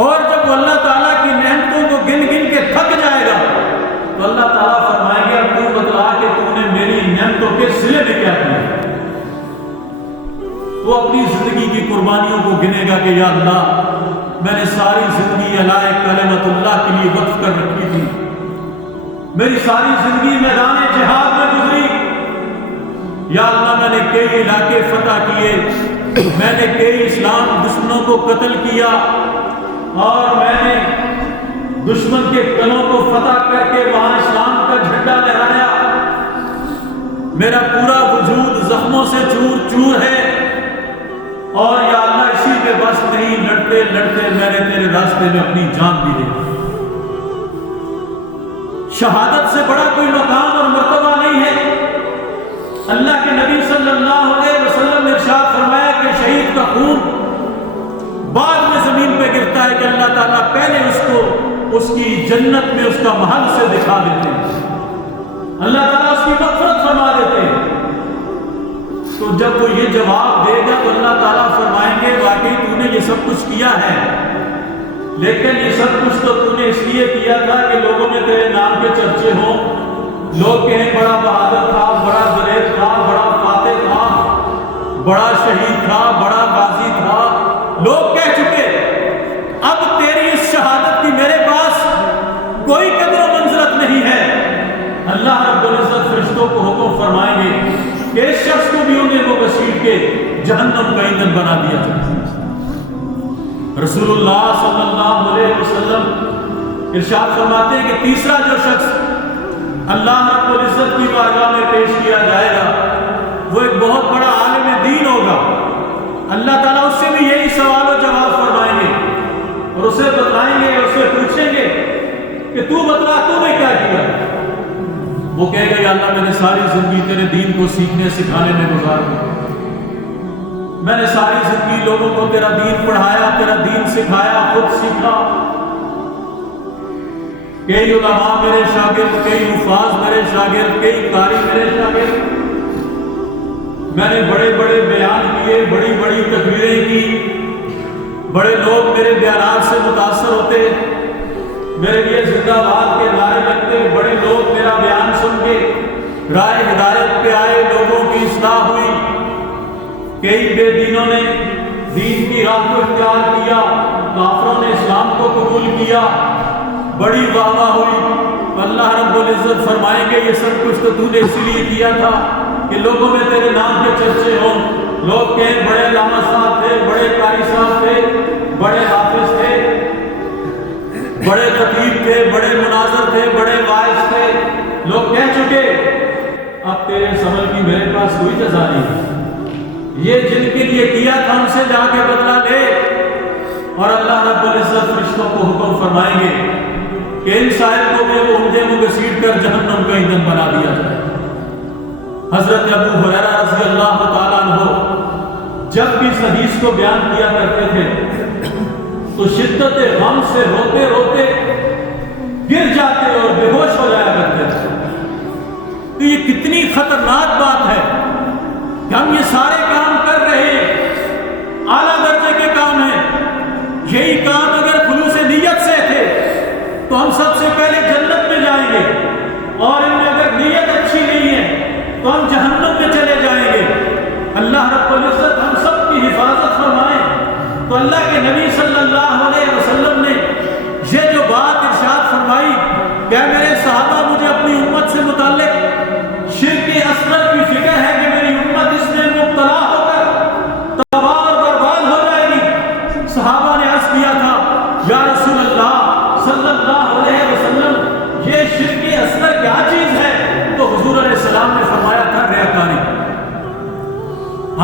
اور جب وہ اللہ تعالیٰ کی نعمتوں کو گن گن کے تھک جائے گا تو اللہ تعالیٰ فرمائیں گے اب تو بتلا کہ تو نے میری نعمتوں کے صلے میں کیا کیا. وہ اپنی زندگی کی قربانیوں کو گنے گا کہ یا اللہ میں نے ساری زندگی علیہ کلمت اللہ کے لیے وقف کر رکھی تھی، میری ساری زندگی میدان جہاد میں گزری، یا اللہ میں نے کئی علاقے فتح کیے، میں نے کئی اسلام دشمنوں کو قتل کیا، اور میں نے دشمن کے قلعوں کو فتح کر کے وہاں اسلام کا جھنڈا لہرایا، میرا پورا وجود زخموں سے چور چور ہے، اور یا اللہ اسی کے بس نہیں، لڑتے لڑتے میں نے تیرے راستے میں اپنی جان بھی دے دی. شہادت سے بڑا کوئی مقام اور مرتبہ نہیں ہے. اللہ کے نبی صلی اللہ علیہ وسلم نے ارشاد فرمایا کہ شہید کا خون بعد میں زمین پہ گرتا ہے کہ اللہ تعالیٰ پہلے اس کو اس کی جنت میں اس کا محل سے دکھا دیتے ہیں، اللہ تعالیٰ اس کی مغفرت فرما دیتے ہیں. تو جب وہ یہ جواب دے گا تو اللہ تعالیٰ فرمائیں گے واقعی تو نے یہ سب کچھ کیا ہے، لیکن یہ سب کچھ تو تو نے اس لیے کیا تھا کہ لوگوں میں تیرے نام کے چرچے ہوں، لوگ کہیں بڑا بہادر تھا، بڑا دلیر تھا، بڑا فاتح تھا، بڑا شہید تھا، بڑا غازی تھا، لوگ کہہ چکے. اب تیری اس شہادت کی میرے پاس کوئی قدر و منزلت نہیں ہے. اللہ رب العزت فرشتوں کو حکم فرمائیں گے کہ اس شخص کو بھی انہیں وہ گھسیٹ کے جہنم کا ایندھن بنا دیا جائے. رسول اللہ صلی اللہ علیہ وسلم ارشاد فرماتے ہیں کہ تیسرا جو شخص اللہ رب العزت کی بارگاہ میں پیش کیا جائے گا وہ ایک بہت بڑا عالم دین ہوگا. اللہ تعالیٰ اس سے بھی یہی سوال و جواب فرمائیں گے اور اسے بتلائیں گے، اسے پوچھیں گے کہ تو بتلا تو نے کیا کیا. وہ کہے گا یا اللہ میں نے ساری زندگی تیرے دین کو سیکھنے سکھانے میں گزار دی، میں نے ساری زندگی لوگوں کو تیرا دین پڑھایا، تیرا دین سکھایا، خود سیکھا. کئی علماء میرے شاگرد، کئی حفاظ میرے شاگرد، کئی قاری میرے شاگرد. میں نے بڑے بڑے بیان کیے، بڑی بڑی تقریریں کی، بڑے لوگ میرے بیانات سے متاثر ہوتے، میرے لیے زندہ باد کے نعرے لگتے، بڑے لوگ میرا بیان سن کے رائے ہدایت پہ آئے، لوگوں کی اصلاح ہوئی. کئی بے دینوں نے دین کی راہ کو اختیار کیا، کافروں نے اسلام کو قبول کیا، بڑی واہ واہ ہوئی. اللہ رب العزت فرمائیں گے یہ سب کچھ تو نے اس لیے کیا تھا کہ لوگوں میں تیرے نام کے چرچے ہوں، لوگ کہیں بڑے علامہ صاحب تھے، بڑے قاری صاحب تھے، بڑے حافظ تھے، بڑے خطیب تھے، بڑے مناظر تھے، بڑے واعظ تھے. لوگ کہہ چکے اب تیرے اس عمل کی میرے پاس کوئی جزا نہیں، یہ جن کے لیے کیا تھا ان سے جا کے بدلہ لے. اور اللہ رب العزت فرشتوں کو حکم فرمائیں گے کہ ان صاحب کو وہ انجے کو گھسیٹ کر جہنم کا ایندھن بنا دیا جائے. حضرت ابو ہریرہ رضی اللہ تعالیٰ عنہ جب بھی اس حدیث کو بیان کیا کرتے تھے تو شدت غم سے روتے روتے گر جاتے اور بے ہوش ہو جایا کرتے تھے. تو یہ کتنی خطرناک بات ہے کہ ہم یہ سارے کام کر رہے ہیں، اعلیٰ درجے کے کام ہیں. یہی کام اگر خلوص نیت سے تھے تو ہم سب سے پہلے جنت میں جائیں گے، اور ان میں اگر نیت اچھی نہیں ہے تو ہم جہنم میں چلے جائیں گے. اللہ رب العزت ہم سب کی حفاظت فرمائے. تو اللہ کے نبی صلی اللہ علیہ وسلم نے یہ جو بات ارشاد فرمائی کہ میرے صحابہ مجھے اپنی امت سے متعلق شرک اصغر کی فکر ہے کہ میری امت اس میں مبتلا ہو کر تباہ اور برباد ہو جائے گی. صحابہ نے عرض کیا تھا یا رسول اللہ صلی اللہ علیہ وسلم یہ شرک اصغر کیا چیز ہے؟ تو حضور علیہ السلام نے فرمایا تھا ریاکاری.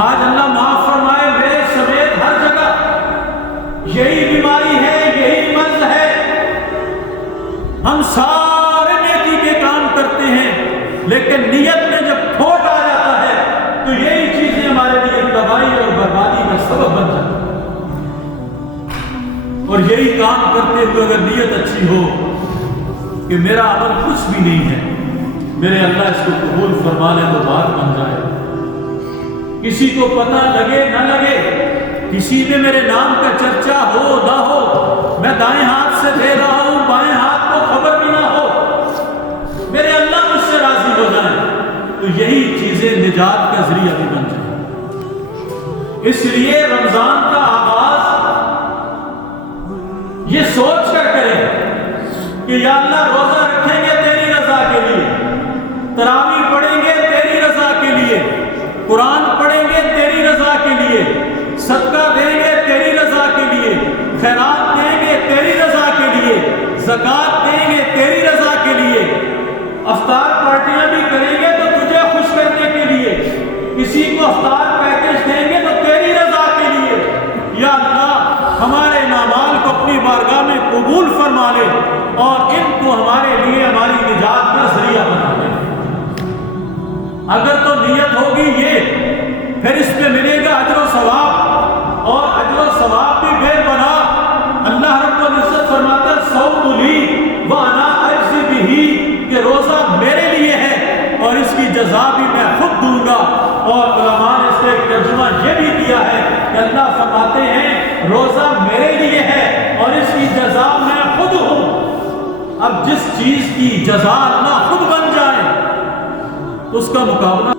آج اللہ معاف فرمائے میرے سمیت ہر جگہ یہی بیماری ہے، یہی مرض ہے. ہم سارے نیکی کے کام کرتے ہیں لیکن نیت میں جب کھوٹ آ جاتا ہے تو یہی چیزیں ہمارے لیے تباہی اور بربادی کا سبب بن جاتی ہیں. اور یہی کام کرتے ہوئے اگر نیت اچھی ہو کہ میرا عمل کچھ بھی نہیں ہے، میرے اللہ اس کو قبول فرما لے تو بات بن جائے. کسی کو پتہ لگے نہ لگے، کسی میں میرے نام کا چرچا ہو نہ ہو، میں اس لیے رمضان کا آغاز یہ سوچ کر کریں کہ یا اللہ روزہ رکھیں گے تیری رضا کے لیے، تراویح پڑھیں گے تیری رضا کے لیے، قرآن پڑھیں گے تیری رضا کے لیے، صدقہ دیں گے تیری رضا کے لیے، خیرات دیں گے تیری رضا کے لیے، زکوٰۃ دیں گے تیری رضا کے لیے، افطار پارٹیاں بھی کریں گے تو تجھے خوش کرنے کے لیے، کسی کو افطار پیکج دیں گے تو تیری رضا کے لیے۔ یا اللہ ہمارے اعمال کو اپنی بارگاہ میں قبول فرما لے اور ان کو ہمارے لیے ہماری نجات کا ذریعہ بنا دے۔ اگر تو نیت ہوگی یہ، پھر اس پہ ملے گا اجر و ثواب، اور اجر و ثواب بھی بے پناہ۔ اللہ رب العزت فرماتا ہے صوم لی وانا اجزی بہ، کہ روزہ میرے لیے ہے اور اس کی جزا بھی میں خود دوں گا۔ اور علماء نے اس کا ایک ترجمہ یہ بھی کیا ہے کہ اللہ فرماتے ہیں روزہ میرے لیے ہے اور اس کی جزا میں خود ہوں۔ اب جس چیز کی جزا اللہ خود بن جائے تو اس کا مقابلہ